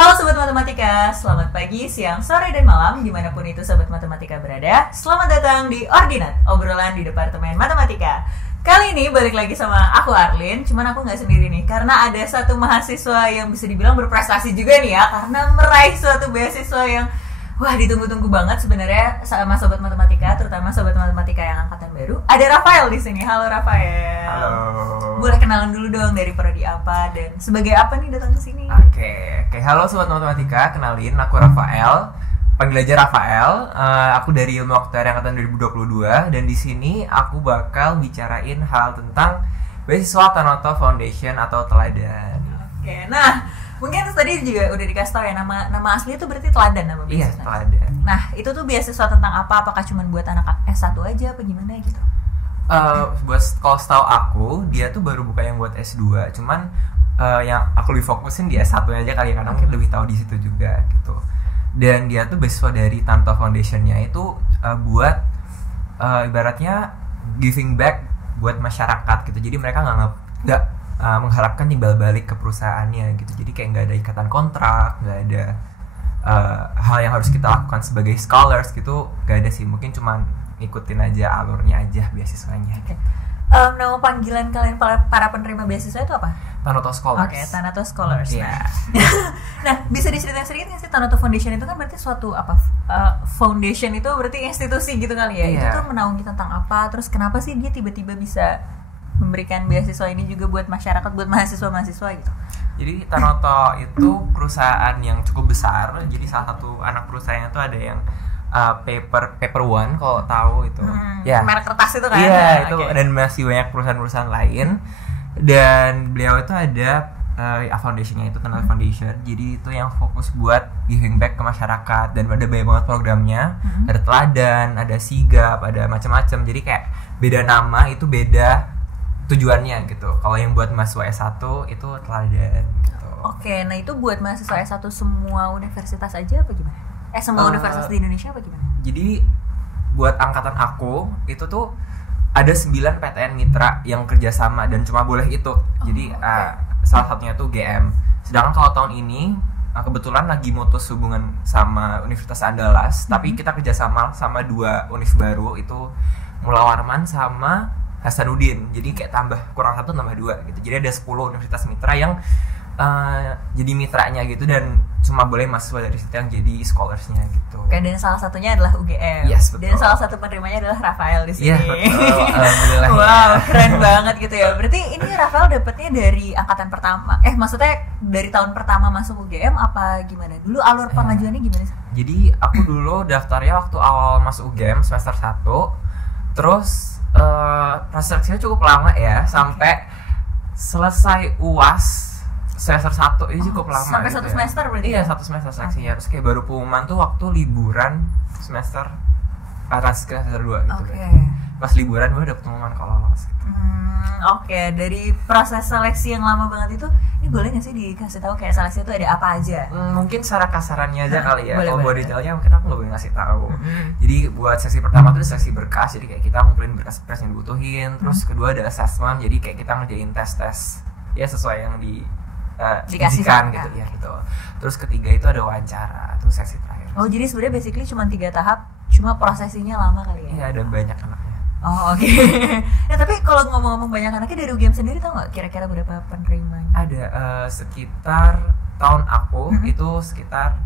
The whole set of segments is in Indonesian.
Halo Sobat Matematika, selamat pagi, siang, sore, dan malam dimanapun itu Sobat Matematika berada. Selamat datang di Ordinat, obrolan di Departemen Matematika. Kali ini balik lagi sama aku Arlin, cuman aku gak sendiri nih. Karena ada satu mahasiswa yang bisa dibilang berprestasi juga nih ya. Karena meraih suatu beasiswa yang wah ditunggu-tunggu banget sebenarnya sama Sobat Matematika, terutama Sobat Matematika yang angkatan baru. Ada Rafael di sini. Halo Rafael. Halo. Boleh kenalan dulu dong dari prodi apa dan sebagai apa nih datang ke sini? Oke. Halo Sobat Matematika, kenalin aku Rafael. Panggil aja Rafael. Aku dari Ilmu Aktuari angkatan 2022 dan di sini aku bakal bicarain hal tentang beasiswa Tanoto Foundation atau Teladan. Oke. Nah, mungkin tadi juga udah dikasih tahu ya nama asli itu berarti Teladan nama beasiswa. Iya, Teladan. Nah, itu tuh beasiswa tentang apa? Apakah cuma buat anak S1 aja apa gimana gitu? Buat kalau setahu aku dia tuh baru buka yang buat S2, cuman yang aku lebih fokusin di S1 aja kali ya, karena mungkin lebih tahu di situ juga gitu. Dan dia tuh beasiswa dari Tanoto Foundation-nya itu buat ibaratnya giving back buat masyarakat gitu. Jadi mereka nggak mengharapkan timbal balik ke perusahaannya gitu. Jadi kayak nggak ada ikatan kontrak, nggak ada hal yang harus kita lakukan sebagai scholars gitu, nggak ada sih. Mungkin cuman ikutin aja alurnya aja beasiswanya. Okay. Nama panggilan kalian para penerima beasiswa itu apa? Tanoto Scholars. Oke, Tanoto Scholars. Yeah. Nah, bisa diceritain sedikit nggak sih Tanoto Foundation itu kan berarti suatu apa? Foundation itu berarti institusi gitu kali ya. Yeah. Itu tuh menaungi tentang apa? Terus kenapa sih dia tiba-tiba bisa memberikan beasiswa ini juga buat masyarakat, buat mahasiswa-mahasiswa gitu? Jadi Tanoto itu perusahaan yang cukup besar. Jadi salah satu anak perusahaannya itu ada yang Paper One kalau tahu itu. Ya. Merek kertas itu kan? Iya, itu okay. Dan masih banyak perusahaan-perusahaan lain. Dan beliau itu ada foundation-nya itu Tanoto Foundation. Jadi itu yang fokus buat giving back ke masyarakat dan ada banyak banget programnya. Ada Teladan, ada Sigap, ada macam-macam. Jadi kayak beda nama itu beda tujuannya gitu. Kalau yang buat mahasiswa S1 itu Teladan gitu. Oke, nah itu buat mahasiswa S1 semua universitas aja apa gimana? Semua universitas di Indonesia apa gimana? Jadi buat angkatan aku itu tuh ada 9 PTN mitra yang kerjasama dan cuma boleh itu. Jadi salah satunya tuh GM. Sedangkan kalau tahun ini kebetulan lagi mutus hubungan sama Universitas Andalas, tapi kita kerjasama sama 2 univ baru itu Mula Warman sama Hasanuddin. Jadi kayak kurang 1 tambah 2 gitu. Jadi ada 10 universitas mitra yang jadi mitranya gitu dan cuma boleh mahasiswa dari situ yang jadi scholarsnya gitu. Oke, dan salah satunya adalah UGM. Yes, betul. Dan salah satu penerimanya adalah Rafael di sini. Iya, betul. Alhamdulillah. Wow, keren banget gitu ya. Berarti ini Rafael dapetnya dari angkatan pertama. Maksudnya dari tahun pertama masuk UGM apa gimana? Dulu alur pengajuannya gimana sih? Jadi aku dulu daftarnya waktu awal masuk UGM semester 1. Terus proses seleksinya cukup lama ya, sampai selesai UAS semester 1 ini cukup lama. Sampai gitu 1 semester berarti? Iya, 1 semester seleksinya. Terus kayak baru pengumuman tuh waktu liburan semester transkrip semester 2 gitu. Pas liburan baru dapet pengumuman kalau lolos gitu. Oke, dari proses seleksi yang lama banget itu, ini boleh nggak sih dikasih tahu kayak seleksi itu ada apa aja? Mungkin secara kasarannya aja kali ya. Kalau buat detailnya mungkin aku nggak boleh ngasih tahu. Jadi buat sesi pertama tuh sesi berkas, jadi kayak kita ngumpulin berkas-berkas yang dibutuhin. Terus kedua ada assessment, jadi kayak kita ngerjain tes-tes ya sesuai yang dikasihkan gitu ya gitu. Terus ketiga itu ada wawancara, terus sesi terakhir. Oh, jadi sebenarnya basically cuma 3 tahap, cuma prosesinya lama kali ya? Iya, ada banyak anaknya. Oh, oke. Nah, tapi kalau ngomong-ngomong banyak anaknya dari UGM sendiri tau nggak kira-kira berapa penerimanya? Ada sekitar tahun aku itu sekitar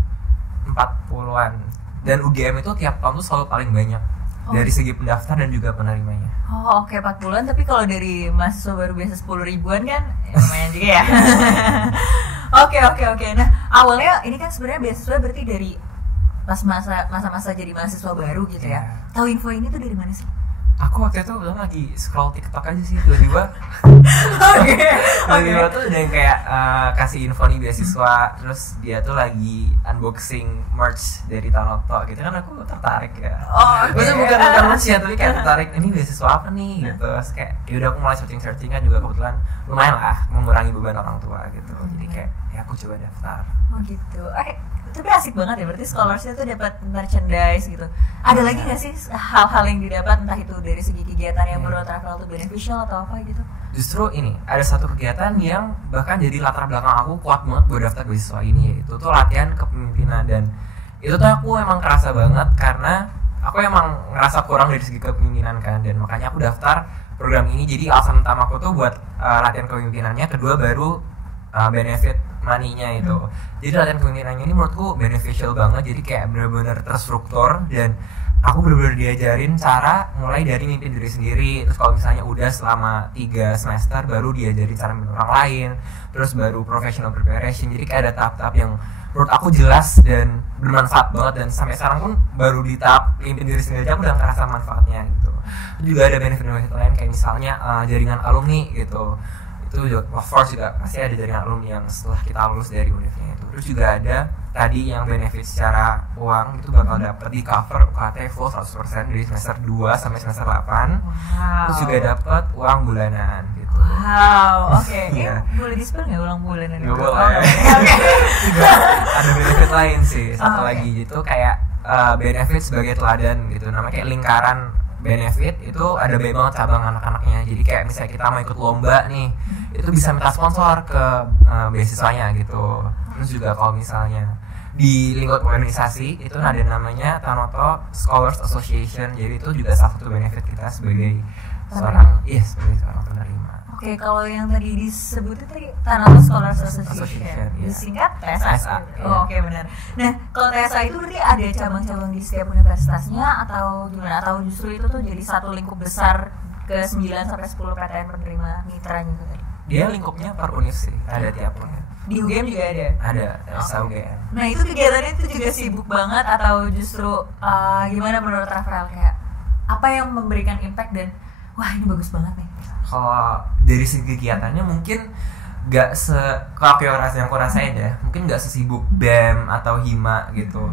40-an. Dan UGM itu tiap tahun tuh selalu paling banyak dari segi pendaftar dan juga penerimanya. Oh, oke, 40-an. Tapi kalau dari mahasiswa baru biasa 10 ribuan kan lumayan juga ya. Oke. Nah, awalnya ini kan sebenarnya beasiswa berarti dari pas masa-masa jadi mahasiswa baru gitu ya. Tahu info ini tuh dari mana sih? Aku waktu itu lagi scroll TikTok aja sih, tiba-tiba tiba-tiba tuh ada yang kayak kasih info nih beasiswa, terus dia tuh lagi unboxing merch dari Tanoto gitu kan, aku tertarik ya. Maksudnya bukan merch ya, tapi kayak tertarik ini beasiswa apa nih gitu. Terus kayak yaudah aku mulai searching kan, juga kebetulan lumayan lah mengurangi beban orang tua gitu. Jadi kayak ya aku coba daftar. Oh gitu. Tapi asik banget ya, berarti scholarsnya tuh dapat merchandise gitu. Ada lagi nggak sih hal-hal yang didapat, entah itu dari segi kegiatan yang menurut Rafael tuh beneficial atau apa gitu? Justru ini ada satu kegiatan yang bahkan jadi latar belakang aku kuat banget buat daftar beasiswa ini, yaitu tuh latihan kepemimpinan. Dan itu tuh aku emang kerasa banget karena aku emang ngerasa kurang dari segi kepemimpinan kan, dan makanya aku daftar program ini. Jadi alasan utama aku tuh buat latihan kepemimpinannya, kedua baru benefit money-nya itu. Jadi latihan kepemimpinannya ini menurutku beneficial banget, jadi kayak benar-benar terstruktur, dan aku benar-benar diajarin cara mulai dari mimpin diri sendiri. Terus kalau misalnya udah selama 3 semester baru diajarin cara mimpin orang lain, terus baru professional preparation. Jadi kayak ada tahap-tahap yang menurut aku jelas dan bermanfaat banget, dan sampai sekarang pun baru di tahap mimpin diri sendiri aja aku udah ngerasa manfaatnya gitu. Juga ada benefit-benefit lain kayak misalnya jaringan alumni gitu. Itu juga of course juga pasti ada jaringan alumni yang setelah kita lulus dari universitasnya itu. Terus juga ada tadi yang benefit secara uang itu bakal dapat di cover UKT full 100% dari semester 2 sampai semester 8. Terus juga dapat uang bulanan gitu. Wow, oke. Iya. Boleh di-spill nggak uang bulanan? Nggak boleh. Juga ada benefit lain sih, satu lagi gitu kayak benefit sebagai teladan gitu. Namanya kayak lingkaran benefit itu ada banyak banget cabang anak-anaknya. Jadi kayak misalnya kita mau ikut lomba nih, itu bisa minta sponsor ke beasiswanya gitu. Terus juga kalau misalnya di lingkup organisasi itu ada namanya Tanoto Scholars Association. Jadi itu juga salah satu benefit kita sebagai seorang penerima. Oke, kalau yang tadi disebutin tadi Tanoto Scholars Association, iya. disingkat TSA. TSA, Oh, oke benar. Nah, kalau TSA itu berarti ada cabang-cabang di setiap universitasnya atau gimana? Atau justru itu tuh jadi satu lingkup besar ke 9 sampai 10 PTN penerima mitranya gitu tadi? Dia lingkupnya per univ sih, ada tiap univ. Di UGM juga ada? Ada, TSA UGM. Nah, itu kegiatannya itu juga sibuk banget atau justru gimana menurut Rafael? Kayak apa yang memberikan impact dan wah ini bagus banget nih? Kalau dari segi kegiatannya mungkin gak kalau yang aku rasain ya, mungkin gak sesibuk BEM atau HIMA gitu.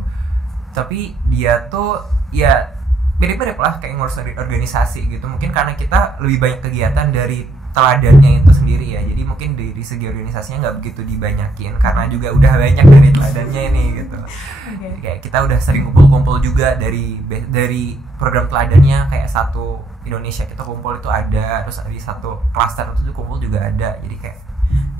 Tapi dia tuh ya mirip-mirip lah kayak ngurus organisasi gitu. Mungkin karena kita lebih banyak kegiatan dari teladannya itu sendiri ya. Jadi mungkin dari segi organisasinya nggak begitu dibanyakin karena juga udah banyak dari teladannya ini gitu. Okay. Kayak kita udah sering kumpul-kumpul juga dari program teladannya, kayak satu Indonesia kita kumpul itu ada, terus di satu klaster itu kumpul juga ada. Jadi kayak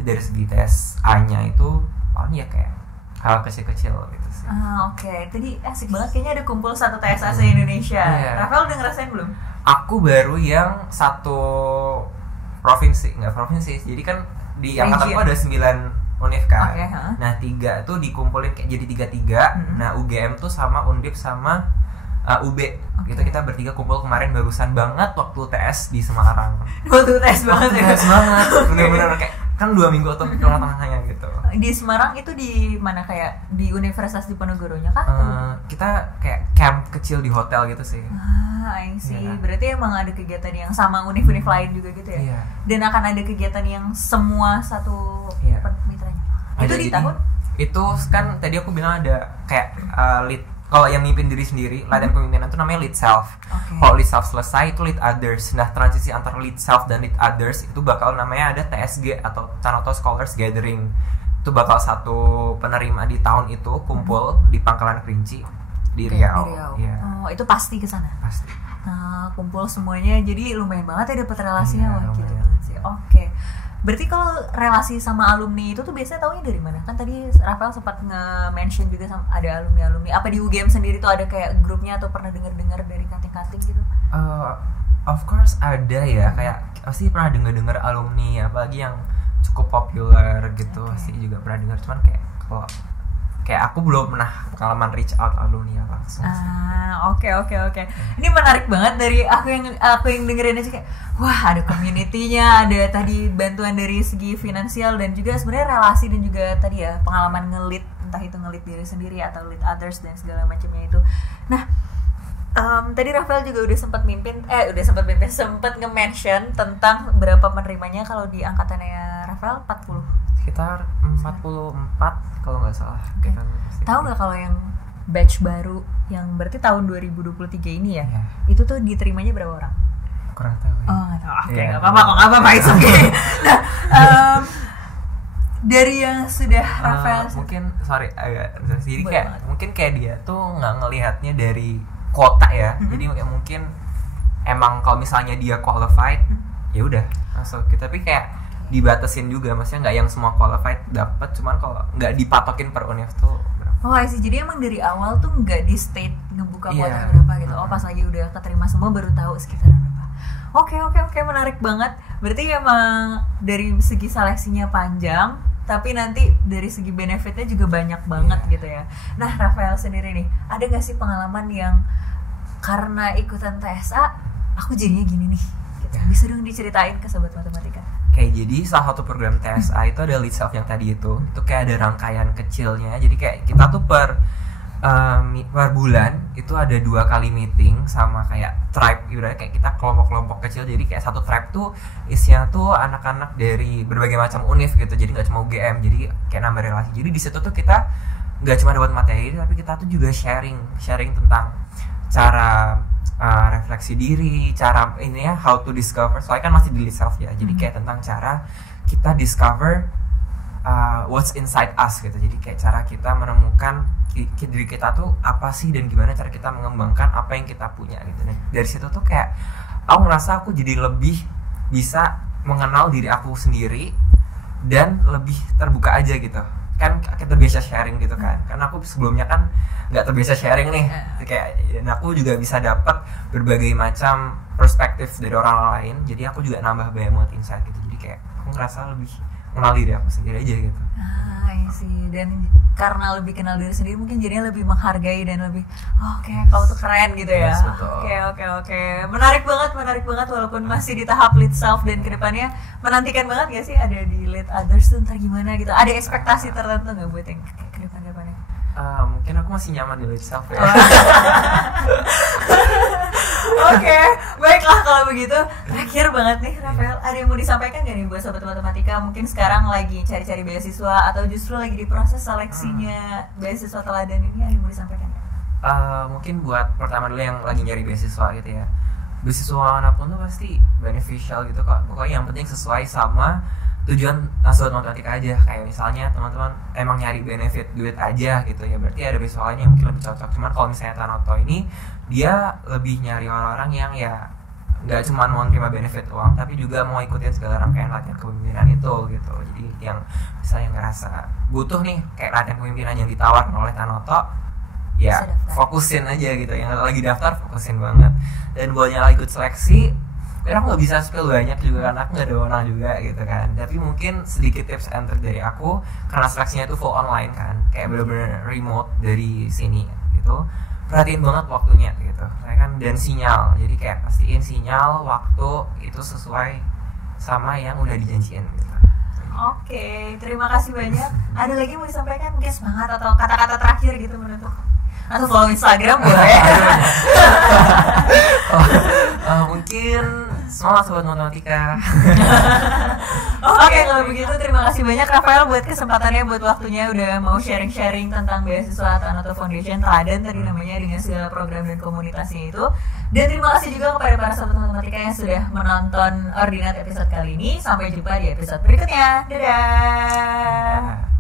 dari segi tes A-nya itu paling ya kayak hal kecil-kecil gitu sih. Oke. Tadi asik banget kayaknya ada kumpul satu TSA se-Indonesia. Yeah. Rafael udah ngerasain belum? Aku baru yang satu provinsi, jadi kan di angkatan aku ada 9 univ kan. Okay, Nah 3 itu dikumpulin kayak jadi 3-3. Nah UGM tuh sama Undip sama UB gitu, kita bertiga kumpul kemarin barusan banget waktu TS di Semarang. Waktu tes banget ya? TS banget, bener-bener kayak kan 2 minggu atau tengah-tengahnya gitu. Di Semarang itu di mana, kayak di Universitas Diponegoronya kah? Kita kayak camp kecil di hotel gitu sih. I see. Yeah. Berarti emang ada kegiatan yang sama univ-univ lain juga gitu ya? Yeah. Dan akan ada kegiatan yang semua satu mitranya. Itu di tahun? Itu kan tadi aku bilang ada kayak lead. Kalau yang mimpin diri sendiri, latihan kepemimpinan itu namanya lead self. Okay. Kalau lead self selesai itu lead others. Nah transisi antara lead self dan lead others itu bakal namanya ada TSG atau Tanoto Scholars Gathering. Itu bakal satu penerima di tahun itu kumpul di Pangkalan Kerinci di Riau. Yeah. Oh, itu pasti ke sana. Pasti. Nah, kumpul semuanya, jadi lumayan banget ya dapet relasinya. Iya, Wah, gila lumayan. banget sih. Oke. Berarti kalau relasi sama alumni itu tuh biasanya taunya dari mana? Kan tadi Rafael sempat nge-mention juga sama ada alumni-alumni. Apa di UGM sendiri tuh ada kayak grupnya atau pernah dengar-dengar dari kating-kating gitu? Of course ada ya, kayak pasti pernah dengar alumni, apalagi yang cukup populer gitu. Pasti juga pernah dengar, cuman kayak aku belum pernah pengalaman reach out alumni langsung. Oke. Ini menarik banget dari aku yang dengerin aja kayak wah ada community-nya, ada tadi bantuan dari segi finansial dan juga sebenarnya relasi dan juga tadi ya pengalaman nge-lead, entah itu nge-lead diri sendiri atau lead others dan segala macamnya itu. Nah, tadi Rafael juga udah sempat nge-mention tentang berapa penerimanya. Kalau di angkatannya Rafael 40 sekitar 44 kalau nggak salah. Okay. Tahu nggak kalau yang batch baru yang berarti tahun 2023 ini ya, itu tuh diterimanya berapa orang? Kurang tahu ya. Oh nggak tahu. Oke, nggak apa-apa kok, nggak apa-apa itu oke. Nah, dari yang sudah Rafael mungkin agak jadi Boleh kayak banget. mungkin kayak dia tuh nggak ngelihatnya dari kota ya. Jadi ya mungkin emang kalau misalnya dia qualified ya udah masuk gitu. Tapi kayak dibatasin juga, maksudnya nggak yang semua qualified dapat, cuman kalau nggak dipatokin per univ tuh berapa. Oh, I see. Jadi emang dari awal tuh nggak di state ngebuka Iya. kuota berapa gitu. Oh, pas lagi udah keterima semua baru tahu sekitaran berapa. Oke, menarik banget. Berarti emang dari segi seleksinya panjang, tapi nanti dari segi benefitnya juga banyak banget gitu ya. Nah, Rafael sendiri nih, ada nggak sih pengalaman yang karena ikutan TSA, aku jadinya gini nih? Gitu. Bisa dong diceritain ke sobat matematika. Kayak jadi salah satu program TSA itu ada lead self yang tadi itu kayak ada rangkaian kecilnya. Jadi kayak kita tuh per bulan itu ada 2 kali meeting sama kayak tribe, ibaratnya kayak kita kelompok-kelompok kecil. Jadi kayak satu tribe tuh isinya tuh anak-anak dari berbagai macam univ gitu. Jadi nggak cuma UGM, jadi kayak nambah relasi. Jadi di situ tuh kita nggak cuma dapat materi, tapi kita tuh juga sharing tentang cara refleksi diri, cara ini ya, how to discover. Soalnya kan masih di lead self ya. Jadi kayak tentang cara kita discover what's inside us gitu. Jadi kayak cara kita menemukan diri kita tuh apa sih dan gimana cara kita mengembangkan apa yang kita punya gitu. Dan dari situ tuh kayak aku ngerasa aku jadi lebih bisa mengenal diri aku sendiri dan lebih terbuka aja gitu. Kan kita terbiasa sharing gitu kan. Karena aku sebelumnya kan nggak terbiasa sharing nih. Kayak dan aku juga bisa dapat berbagai macam perspektif dari orang lain. Jadi aku juga nambah banyak banget insight gitu. Jadi kayak aku ngerasa lebih kenal diri aku sendiri aja gitu. I see. Dan karena lebih kenal diri sendiri mungkin jadinya lebih menghargai dan lebih oke, kau tuh keren gitu ya. Yes, betul. Oke. Menarik banget walaupun masih di tahap lead self dan kedepannya menantikan banget gak sih ada di lead others tuh ntar gimana gitu. Ada ekspektasi tertentu gak buat yang kedepannya? Mungkin aku masih nyaman di lead self ya. Oke, baiklah kalau begitu. Terakhir banget nih Rafael, ada yang mau disampaikan gak nih buat sobat matematika? Mungkin sekarang lagi cari-cari beasiswa atau justru lagi di proses seleksinya beasiswa teladan ini, ada yang mau disampaikan gak? Mungkin buat pertama dulu yang lagi nyari beasiswa gitu ya. Beasiswa manapun tuh pasti beneficial gitu kok. Pokoknya yang penting sesuai sama tujuan sobat matematika aja. Kayak misalnya teman-teman emang nyari benefit duit aja gitu ya, berarti ada beasiswa lain yang mungkin lebih cocok. Cuman kalau misalnya Tanoto ini dia lebih nyari orang-orang yang ya nggak cuma mau terima benefit uang, tapi juga mau ikutin segala rangkaian latihan kepemimpinan itu gitu. Jadi yang misalnya ngerasa butuh nih kayak latihan kepemimpinan yang ditawarkan oleh Tanoto, ya fokusin aja gitu. Yang lagi daftar fokusin banget. Dan buat yang lagi ikut seleksi, karena aku nggak bisa spill banyak juga kan, aku nggak ada wewenang juga gitu kan. Tapi mungkin sedikit tips and trick dari aku, karena seleksinya itu full online kan, kayak bener-bener remote dari sini gitu. Perhatiin banget waktunya gitu, ya kan, dan sinyal. Jadi kayak pastiin sinyal, waktu itu sesuai sama yang udah dijanjiin gitu. Oke, terima kasih banyak. Ada lagi mau disampaikan mungkin semangat atau kata-kata terakhir gitu menutup? Atau follow Instagram boleh? Mungkin semangat sobat matematika. Oke, kalau begitu terima kasih banyak Rafael buat kesempatannya, buat waktunya udah mau sharing-sharing tentang beasiswa Tanoto Foundation Teladan tadi namanya, dengan segala program dan komunitasnya itu. Dan terima kasih juga kepada para sobat matematika yang sudah menonton Ordinat episode kali ini. Sampai jumpa di episode berikutnya. Dadah.